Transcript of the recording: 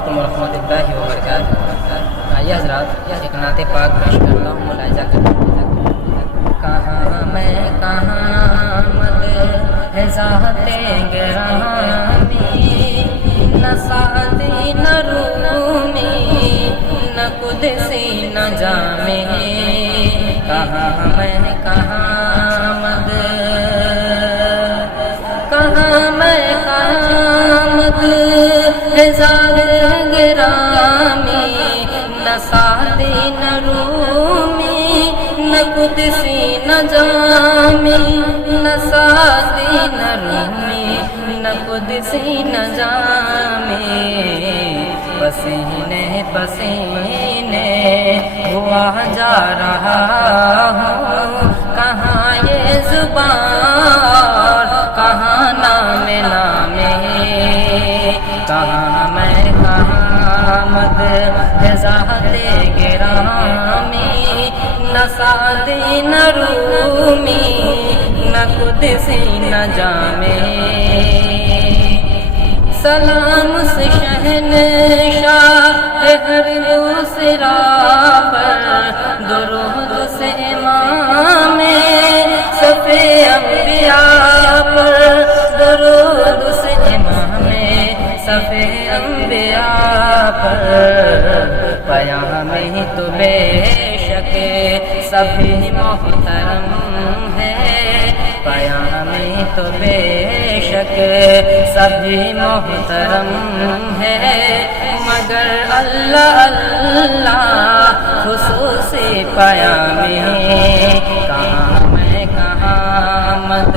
علیکم ورحمۃ اللہ وبرکاتہ۔ آئیے حضرات ایک نعت پاک پیش کرتا ہوں، ملاحظہ کریں۔ کہاں میں کہاں مد ہے ذات گرامی، نہ سعدی نہ رومی نہ قدسی نہ جامی، کہاں میں کہاں مد، کہاں میں کہاں مد ہے ذات گرامی، نہ سعدی نہ رومی نہ قدسی نہ جامی، نہ سعدی نہ رومی نہ قدسی نہ جامی، پسینے پسینے ہوا جا رہا ہوں، کہاں یہ زبان کہاں نام نامے، کہاں میں کہاں مد ہے ذات گرامی، نہ سعدی نہ رومی نہ قدسی نہ جامی، سلام سے شہنشاہ ہر دوسرا پر، درود سے امام صفِ انبیاء پر، درود سے امام صفِ انبیاء پر، پیام ہی تو بے شک سبھی محترم ہے، پیام ہی تو بے شک سبھی محترم ہے، مگر اللہ اللہ خصوصی پیام ہے، کہاں میں کہاں مد